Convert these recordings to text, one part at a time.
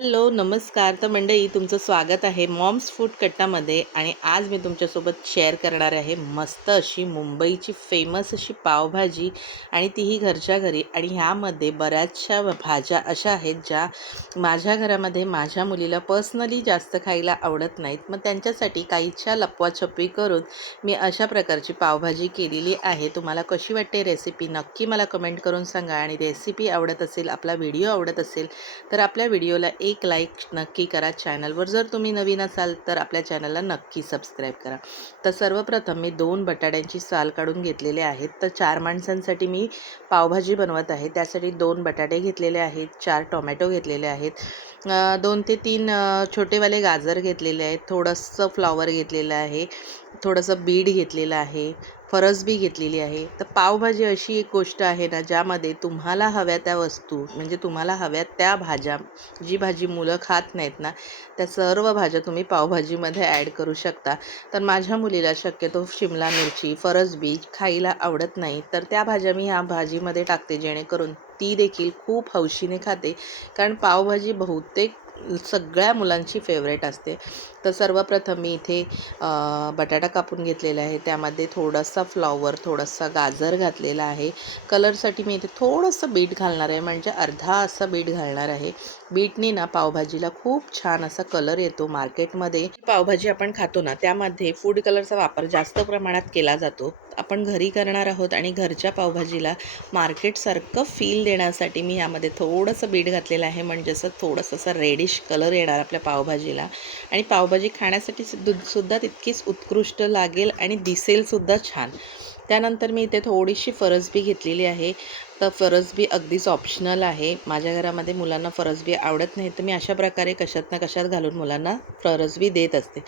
Hello नमस्कार. तर मंडळी तुमचं स्वागत आहे मॉम्स फूड कट्टामध्ये आणि आज मी तुमच्यासोबत शेअर करणार आहे मस्त अशी मुंबईची फेमस अशी पावभाजी आणि तीही घरच्या घरी. आणि ह्यामध्ये बऱ्याचशा भाज्या अशा आहेत ज्या माझ्या घरामध्ये माझ्या मुलीला पर्सनली जास्त खायला आवडत नाहीत. मग त्यांच्यासाठी काहीच्या लपवाछपवी करून मी अशा प्रकारची पावभाजी केलेली आहे. तुम्हाला कशी वाटते रेसिपी नक्की मला कमेंट करून सांगा. आणि रेसिपी आवडत असेल आपला व्हिडिओ आवडत असेल तर आपल्या व्हिडिओला एक एक लाईक नक्की करा चॅनलवर जर तुम्ही नवीन असाल तर आपल्या चॅनलला नक्की सबस्क्राईब करा. तर सर्वप्रथम मी दोन बटाट्यांची साल काढून घेतलेले आहेत. तर चार माणसांसाठी मी पावभाजी बनवत आहे. त्यासाठी दोन बटाटे घेतलेले आहेत चार टोमॅटो घेतलेले आहेत दोन ते तीन छोटेवाले गाजर घेतलेले आहेत थोडंसं फ्लॉवर घेतलेलं आहे थोडंसं बीड घेतलेलं आहे फरसबी घेतलेली आहे. तर पावभाजी अशी एक गोष्ट आहे ना ज्यामध्ये तुम्हाला हव्या त्या वस्तू म्हणजे तुम्हाला हव्या त्या भाज्या जी भाजी मुलं खात नाहीत ना त्या सर्व भाज्या तुम्ही पावभाजीमध्ये ॲड करू शकता. तर माझ्या मुलीला शक्यतो शिमला मिरची फरसबी खायला आवडत नाही. तर त्या भाज्या मी ह्या भाजीमध्ये टाकते जेणेकरून ती देखील खूप हौशीने खाते. कारण पावभाजी बहुतेक सगळ्या मुलांची फेवरेट असते. तर सर्वप्रथम मी इथे बटाटा कापून घेतलेला आहे. त्यामध्ये थोडासा फ्लॉवर थोडासा गाजर घातलेला आहे. कलरसाठी मी इथे थोडंसं बीट घालणार आहे. म्हणजे अर्धा असा बीट घालणार आहे. बीटने ना पावभाजीला खूप छान असा कलर येतो मार्केटमध्ये. पावभाजी आपण खातो ना त्यामध्ये फूड कलरचा वापर जास्त प्रमाणात केला जातो. आपण घरी करणार आहोत आणि घरच्या पावभाजीला मार्केटसारखं फील देण्यासाठी मी यामध्ये थोडंसं बीट घातलेलं आहे. म्हणजे असं थोडंसं असं रेडिश कलर येणार आपल्या पावभाजीला. आणि पावभाजी खाण्यासाठी सुद्धा तितकीच उत्कृष्ट लागेल आणि दिसेलसुद्धा छान. त्यानंतर मी इथे थोडीशी फरसबी घेतलेली आहे. तर फरसबी अगदीच ऑप्शनल आहे. माझ्या घरामध्ये मुलांना फरसबी आवडत नाही तर मी अशा प्रकारे कशात ना कशात घालून मुलांना फरसबी देत असते.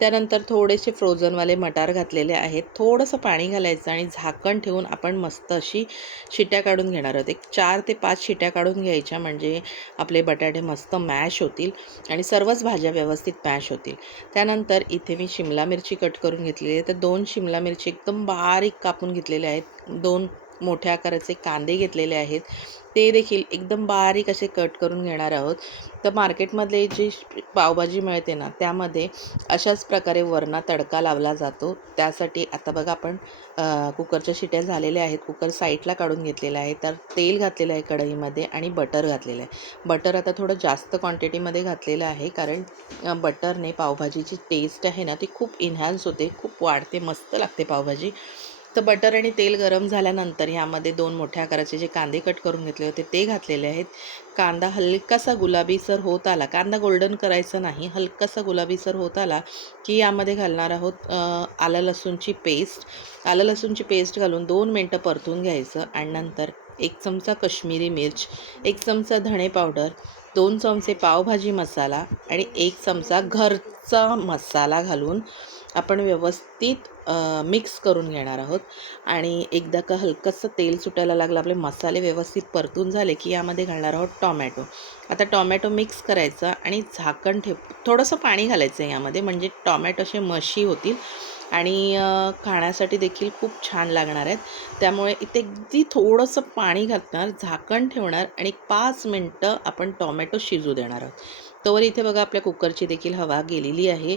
त्यानंतर थोडेसे फ्रोझनवाले मटार घातलेले आहेत. थोडंसं पाणी घालायचं आणि झाकण ठेवून आपण मस्त अशी शिट्या काढून घेणार आहोत. एक चार ते पाच शिट्या काढून घ्यायच्या म्हणजे आपले बटाटे मस्त मॅश होतील आणि सर्वच भाज्या व्यवस्थित मॅश होतील. त्यानंतर इथे मी शिमला मिरची कट करून घेतलेली आहे. तर दोन शिमला मिरची एकदम बारीक कापून घेतलेल्या आहेत. दोन मोठ्या आकाराचे कांदे घेतलेले आहेत. ते देखील एकदम बारीक असे कट करून घेणार आहोत. तर मार्केटमधले जी पावभाजी मिळते ना त्यामध्ये अशाच प्रकारे वरणा तडका लावला जातो. त्यासाठी आता बघा आपण कुकरच्या शिट्या झालेल्या आहेत. कुकर साईडला काढून घेतलेला आहे. तर तेल घातलेलं आहे कढईमध्ये आणि बटर घातलेलं आहे. बटर आता थोडं जास्त क्वांटिटीमध्ये घातलेलं आहे कारण बटरने पावभाजीची टेस्ट आहे ना ती खूप इन्हॅन्स होते. खूप वाढते मस्त लागते पावभाजी. तर बटर आणि तेल गरम झाल्यानंतर ह्यामध्ये दोन मोठ्या आकाराचे जे कांदे कट करून घेतले होते ते घातलेले आहेत. कांदा हलकासा गुलाबीसर होत आला. कांदा गोल्डन करायचा नाही हलकासा गुलाबीसर होत आला की यामध्ये घालणार आहोत आलं लसूणची पेस्ट आलं लसूणची पेस्ट घालून दोन मिनटं परतून घ्यायचं आणि नंतर एक चमचा कश्मीरी मिर्च एक चमचा धणे पावडर दोन चमचे पावभाजी मसाला आणि एक चमचा घरचा मसाला घालून आपण व्यवस्थित मिक्स करून घेणार आहोत. आणि एकदा का हलकंसं तेल सुटायला लागलं आपले मसाले व्यवस्थित परतून झाले की यामध्ये घालणार आहोत टॉमॅटो. आता टॉमॅटो मिक्स करायचा आणि झाकण ठेव थोडंसं पाणी घालायचं आहे यामध्ये म्हणजे टॉमॅटो असे मशी होतील आणि खाण्यासाठी देखील खूप छान लागणार आहेत. त्यामुळे इथे अगदी थोडंसं पाणी घालणार झाकण ठेवणार आणि पाच मिनटं आपण टॉमॅटो शिजू देणार आहोत. तोवर इथे बघा आपल्या कुकरची देखील हवा गेलेली आहे.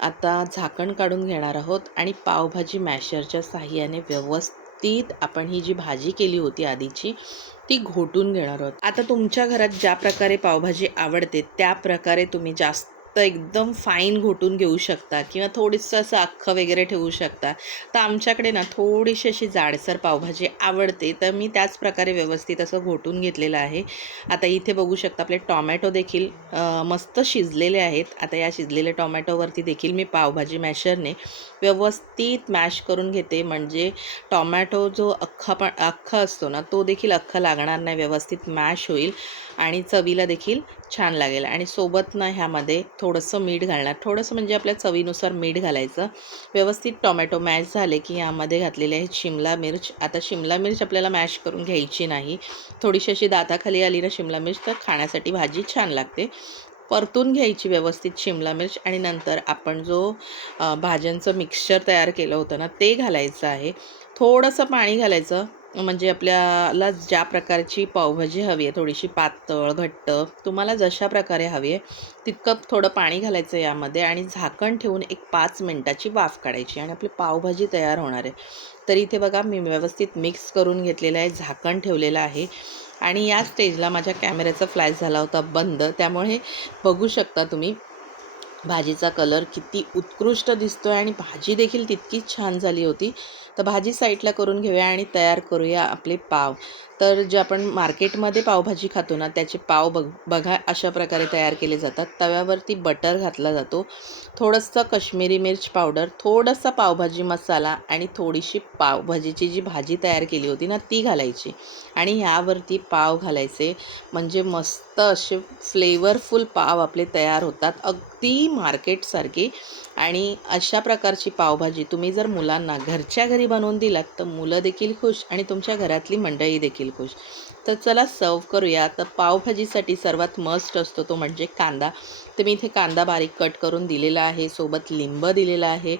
आता झाकण काढून घेणार आहोत आणि पावभाजी मॅशरच्या साह्याने व्यवस्थित आपण ही जी भाजी केली होती आधीची ती घोटून घेणार आहोत. आता तुमच्या घरात ज्या प्रकारे पावभाजी आवडते त्या प्रकारे तुम्ही जास्त तर एकदम फाईन घोटून घेऊ शकता किंवा थोडीसं असं अख्खं वगैरे ठेवू शकता. तर आमच्याकडे ना थोडीशी अशी जाडसर पावभाजी आवडते तर मी त्याच प्रकारे व्यवस्थित असं घोटून घेतलेलं आहे. आता इथे बघू शकता आपले टॉमॅटो देखील मस्त शिजलेले आहेत. आता या शिजलेल्या टॉमॅटोवरती देखील मी पावभाजी मॅशरने व्यवस्थित मॅश करून घेते. म्हणजे टॉमॅटो जो अख्खा पण अख्खा असतो ना तो देखील अख्खा लागणार नाही व्यवस्थित मॅश होईल. आणि चवीला देखील छान लागेल. आणि सोबत ना ह्यामध्ये थोडंसं मीठ घालणार. थोडंसं म्हणजे आपल्या चवीनुसार मीठ घालायचं. व्यवस्थित टॉमॅटो मॅश झाले की यामध्ये घातलेले आहेत शिमला मिर्च. आता शिमला मिर्च आपल्याला मॅश करून घ्यायची नाही. थोडीशी अशी दाताखाली आली ना शिमला मिर्च तर खाण्यासाठी भाजी छान लागते. परतून घ्यायची व्यवस्थित शिमला मिर्च आणि नंतर आपण जो भाज्यांचं मिक्सचर तयार केलं होतं ना ते घालायचं आहे. थोडंसं पाणी घालायचं. म्हणजे आपल्याला ज्या प्रकारची पावभाजी हवी आहे थोडीशी पातळ घट्ट तुम्हाला जशा प्रकारे हवी आहे तितकं थोडं पाणी घालायचं यामध्ये आणि झाकण ठेवून एक पाच मिनटाची वाफ काढायची आणि आपली पावभाजी तयार होणार आहे. तर इथे बघा मी व्यवस्थित मिक्स करून घेतलेलं आहे झाकण ठेवलेलं आहे आणि या स्टेजला माझ्या कॅमेऱ्याचा फ्लॅश झाला होता बंद. त्यामुळे बघू शकता तुम्ही भाजीचा कलर किती उत्कृष्ट दिसतो आहे आणि भाजी देखील तितकीच छान झाली होती. तर भाजी साईडला करून घेऊया आणि तयार करूया आपले पाव. तर जे आपण मार्केटमध्ये पावभाजी खातो ना त्याचे पाव बघ बघा अशा प्रकारे तयार केले जातात. तव्यावरती बटर घातला जातो. थोडंसं कश्मीरी मिर्च पावडर थोडासा पावभाजी मसाला आणि थोडीशी पावभाजीची जी भाजी तयार केली होती ना ती घालायची. आणि ह्यावरती पाव घालायचे. म्हणजे मस्त असे फ्लेवरफुल पाव आपले तयार होतात. अगदी मार्केटसारखे. आणि अशा प्रकारची पावभाजी तुम्ही जर मुलांना घरच्या घरी बनवून दिलात तर मुलं देखील खुश आणि तुमच्या घरातली मंडळी देखील खुश. तर चला सर्व करूया. तर पावभाजीसाठी सर्वात मस्ट असतो तो म्हणजे कांदा. तर मी इथे कांदा बारीक कट करून दिलेला आहे. सोबत लिंब दिलेला आहे.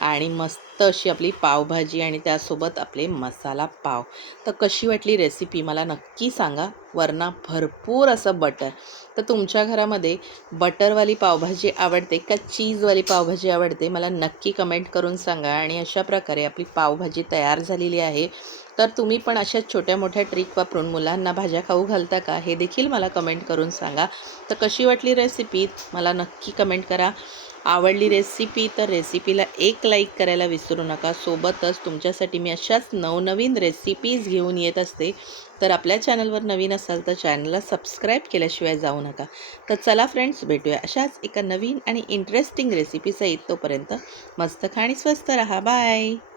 आणि मस्त अशी आपली पावभाजी आणि त्यासोबत आपले मसाला पाव. तर कशी वाटली रेसिपी मला नक्की सांगा. वरना भरपूर असं बटर तर तुमच्या घरामध्ये बटरवाली पावभाजी आवडते का चीजवाली पावभाजी आवडते? मला नक्की कमेंट करून सांगा. आणि अशा प्रकारे आपली पावभाजी तयार झालेली आहे. तर तुम्ही पण अशा छोट्या मोठ्या ट्रिक वापरून मुलांना भाज्या खाऊ घालता का? हे देखील मला कमेंट करून सांगा. तर कशी वाटली रेसिपी मला नक्की कमेंट करा. आवडली रेसिपी तर रेसिपीला एक लाईक करायला विसरू नका. सोबतच तुमच्यासाठी मी अशाच नवनवीन रेसिपीज घेऊन येत असते. तर आपल्या चॅनलवर नवीन असाल तर चॅनलला सबस्क्राईब केल्याशिवाय जाऊ नका. तर चला फ्रेंड्स भेटूया अशाच एका नवीन आणि इंटरेस्टिंग रेसिपीसहित तोपर्यंत मस्त खा आणि स्वस्त रहा. बाय